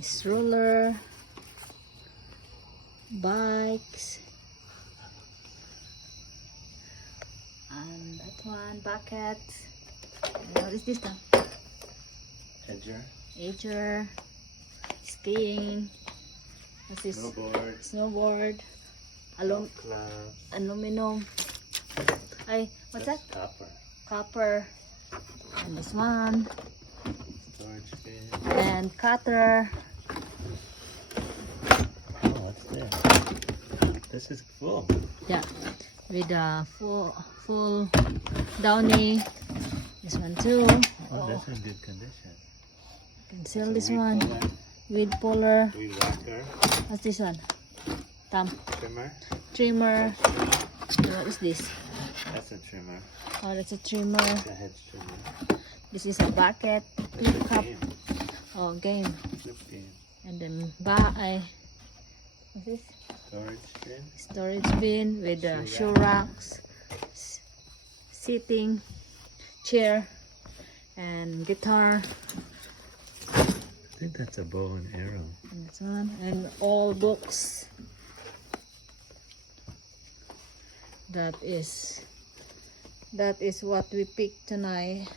stroller, bikes, and that one bucket. And what is this now? Edger, skiing. What's this? Snowboard. Aluminum. Ay, what's that? Copper. And this one. Storage bin. And cutter. Oh, what's there? This is full. Yeah, with a full downy. This one too. Oh, that's in good condition. You can sell this one. Weed puller. Weed whacker. What's this one? Trimmer. Trimmer. What is this? That's a trimmer. Oh, that's a trimmer. It's a hedge trimmer. This is a bucket. Flip cup. Game. Oh, game. Flip game. And then what's this? Storage bin. Storage bin with the shoe racks, seating, chair, and guitar. I think that's a bow and arrow. And this one, and all books. That is what we picked tonight.